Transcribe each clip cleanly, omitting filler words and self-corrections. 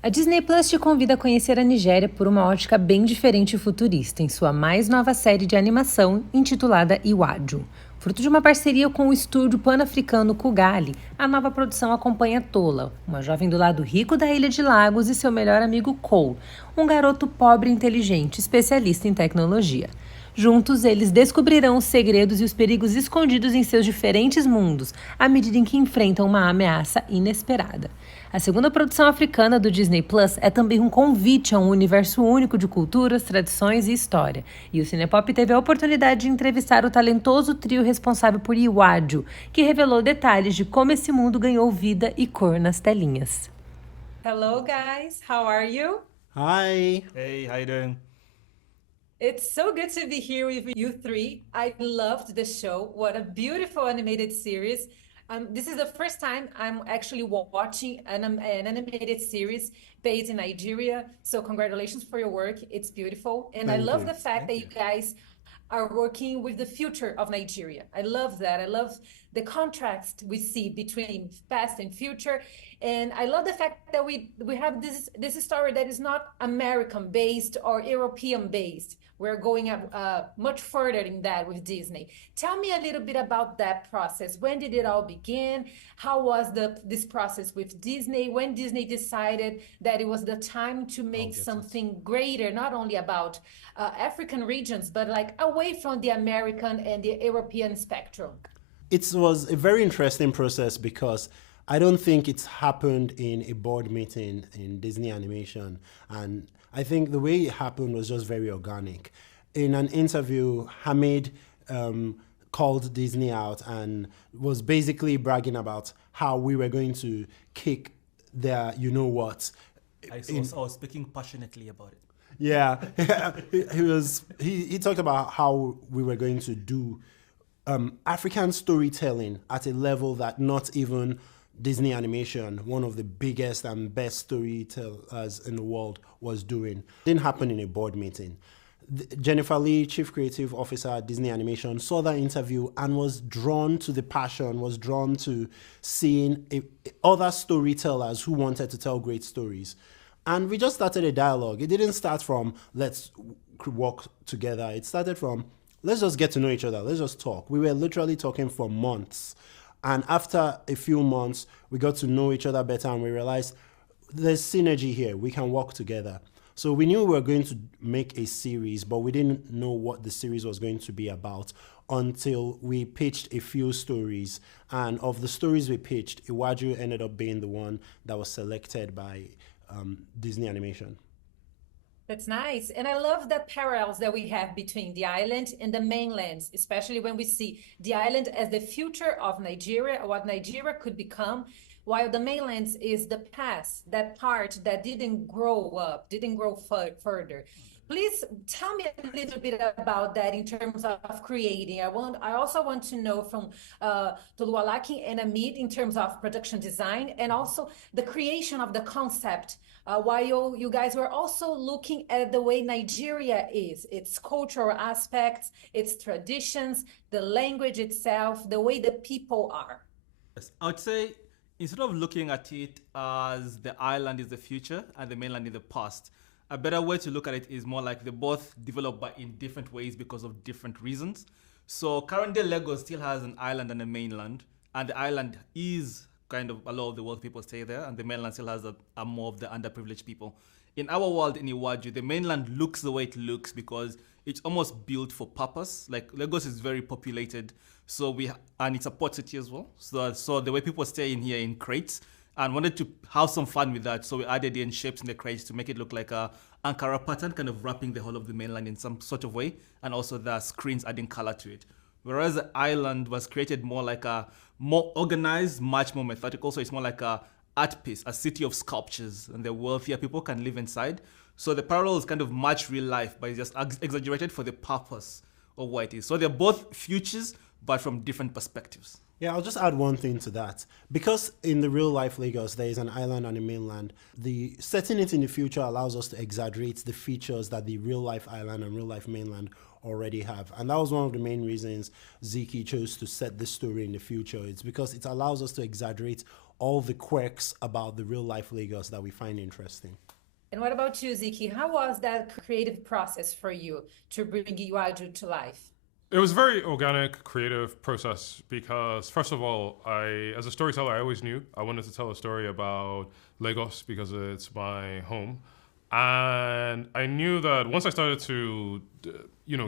A Disney Plus te convida a conhecer a Nigéria por uma ótica bem diferente e futurista, em sua mais nova série de animação, intitulada Iwaju. Fruto de uma parceria com o estúdio pan-africano Kugali, a nova produção acompanha Tola, uma jovem do lado rico da Ilha de Lagos, e seu melhor amigo Cole, um garoto pobre e inteligente, especialista em tecnologia. Juntos, eles descobrirão os segredos e os perigos escondidos em seus diferentes mundos, à medida em que enfrentam uma ameaça inesperada. A segunda produção africana do Disney Plus é também um convite a um universo único de culturas, tradições e história. E o Cinepop teve a oportunidade de entrevistar o talentoso trio responsável por Iwaju, que revelou detalhes de como esse mundo ganhou vida e cor nas telinhas. Hello guys, how are you? Hi. Hey, how you doing? It's so good to be here with you three. I loved the show. What a beautiful animated series. This is the first time I'm actually watching an animated series based in Nigeria. So congratulations for your work. It's beautiful. And I Thank love you. the fact that you guys are working with the future of Nigeria. I love that. I love the contrast we see between past and future. And I love the fact that we have this story that is not American based or European based. We're going much further in that with Disney. Tell me a little bit about that process. When did it all begin? How was this process with Disney? When Disney decided that it was the time to make something greater, not only about African regions, but like away from the American and the European spectrum? It was a very interesting process because I don't think it's happened in a board meeting in Disney animation. And I think the way it happened was just very organic. In an interview, Hamid called Disney out and was basically bragging about how we were going to kick their you know what. I was speaking passionately about it. Yeah, he talked about how we were going to do African storytelling at a level that not even Disney Animation, one of the biggest and best storytellers in the world, was doing. Didn't happen in a board meeting. Jennifer Lee, Chief Creative Officer at Disney Animation, saw that interview and was drawn to the passion, was drawn to seeing other storytellers who wanted to tell great stories. And we just started a dialogue. It didn't start from, let's work together. It started from, let's just get to know each other. Let's just talk. We were literally talking for months. And after a few months, we got to know each other better and we realized there's synergy here. We can work together. So we knew we were going to make a series, but we didn't know what the series was going to be about until we pitched a few stories. And of the stories we pitched, Iwaju ended up being the one that was selected by Disney Animation. That's nice. And I love the parallels that we have between the island and the mainlands, especially when we see the island as the future of Nigeria, what Nigeria could become, while the mainlands is the past, that part that didn't grow up, didn't grow further. Please tell me a little bit about that in terms of creating. I also want to know from Toluwalaki and Amit in terms of production design and also the creation of the concept. While you guys were also looking at the way Nigeria is, its cultural aspects, its traditions, the language itself, the way the people are. Yes, I would say instead of looking at it as the island is the future and the mainland is the past, a better way to look at it is more like they both develop but in different ways because of different reasons. So currently Lagos still has an island and a mainland, and the island is kind of a lot of the world people stay there, and the mainland still has a more of the underprivileged people. In our world in Iwaju, the mainland looks the way it looks because it's almost built for purpose. Like Lagos is very populated, and it's a port city as well. So the way people stay in here in crates, and wanted to have some fun with that. So we added in shapes in the crates to make it look like a Ankara pattern, kind of wrapping the whole of the mainland in some sort of way, and also the screens adding color to it. Whereas the island was created more like a more organized, much more methodical. So it's more like a art piece, a city of sculptures, and the wealthier people can live inside. So the parallel is kind of much real life, but it's just exaggerated for the purpose of what it is. So they're both futures, but from different perspectives. Yeah, I'll just add one thing to that. Because in the real life Lagos, there is an island and a mainland. The setting it in the future allows us to exaggerate the features that the real life island and real life mainland already have. And that was one of the main reasons Ziki chose to set this story in the future. It's because it allows us to exaggerate all the quirks about the real life Lagos that we find interesting. And what about you, Ziki? How was that creative process for you to bring Iwaju to life? It was a very organic, creative process because, first of all, as a storyteller, I always knew I wanted to tell a story about Lagos because it's my home. And I knew that once I started to,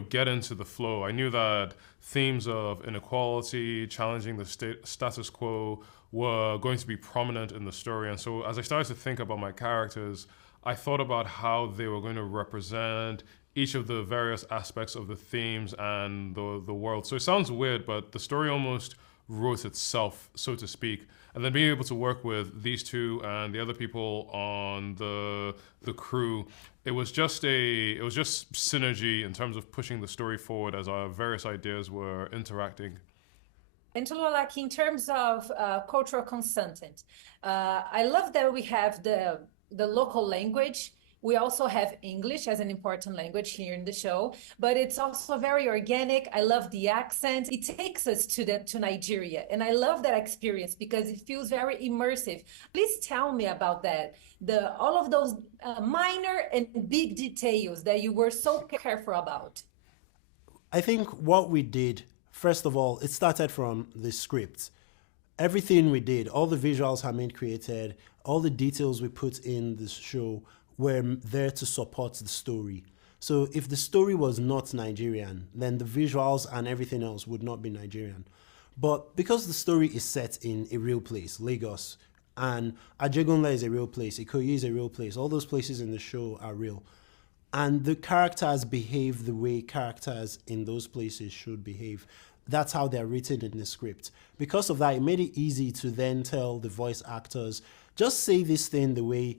get into the flow, I knew that themes of inequality, challenging the status quo were going to be prominent in the story. And so as I started to think about my characters, I thought about how they were going to represent each of the various aspects of the themes and the world. So it sounds weird, but the story almost wrote itself, so to speak. And then being able to work with these two and the other people on the crew, it was just synergy in terms of pushing the story forward as our various ideas were interacting. And Toluolaki, in terms of cultural consultant, I love that we have the local language. We also have English as an important language here in the show, but it's also very organic. I love the accent. It takes us to Nigeria, and I love that experience because it feels very immersive. Please tell me about that. All of those minor and big details that you were so careful about. I think what we did, first of all, it started from the script. Everything we did, all the visuals Hamid created, all the details we put in the show were there to support the story. So if the story was not Nigerian, then the visuals and everything else would not be Nigerian. But because the story is set in a real place, Lagos, and Ajegunle is a real place, Ikoyi is a real place, all those places in the show are real. And the characters behave the way characters in those places should behave. That's how they're written in the script. Because of that, it made it easy to then tell the voice actors, just say this thing the way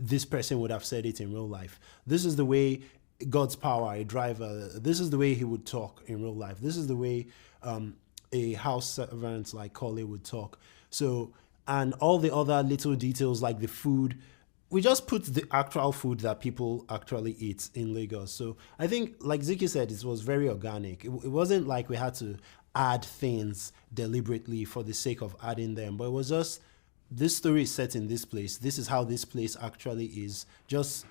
this person would have said it in real life. This is the way God's power, a driver, this is the way he would talk in real life. This is the way a house servant like Kole would talk. So, and all the other little details like the food, we just put the actual food that people actually eat in Lagos. So I think, like Ziki said, it was very organic. It wasn't like we had to add things deliberately for the sake of adding them, but it was just, this story is set in this place. This is how this place actually is. Just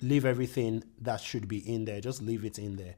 leave everything that should be in there. Just leave it in there.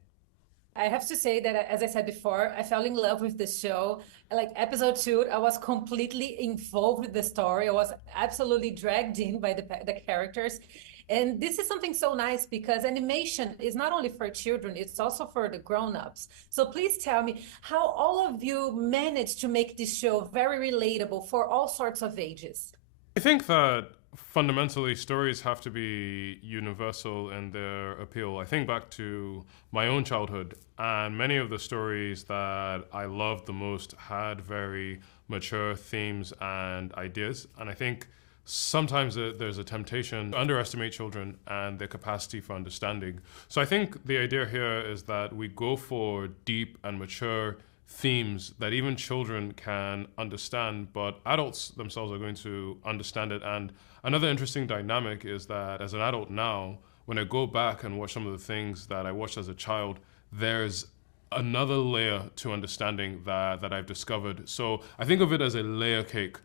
I have to say that, as I said before, I fell in love with the show. Like episode 2, I was completely involved with the story. I was absolutely dragged in by the characters. And this is something so nice because animation is not only for children, it's also for the grown-ups. So please tell me how all of you managed to make this show very relatable for all sorts of ages. I think that fundamentally stories have to be universal in their appeal. I think back to my own childhood, and many of the stories that I loved the most had very mature themes and ideas. And I think sometimes there's a temptation to underestimate children and their capacity for understanding. So I think the idea here is that we go for deep and mature themes that even children can understand, but adults themselves are going to understand it. And another interesting dynamic is that as an adult now, when I go back and watch some of the things that I watched as a child, there's another layer to understanding that I've discovered. So I think of it as a layer cake.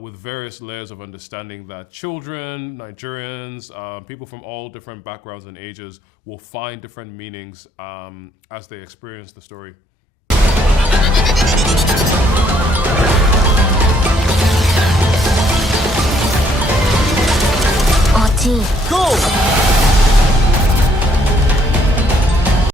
With various layers of understanding that children, Nigerians, people from all different backgrounds and ages will find different meanings as they experience the story. Go!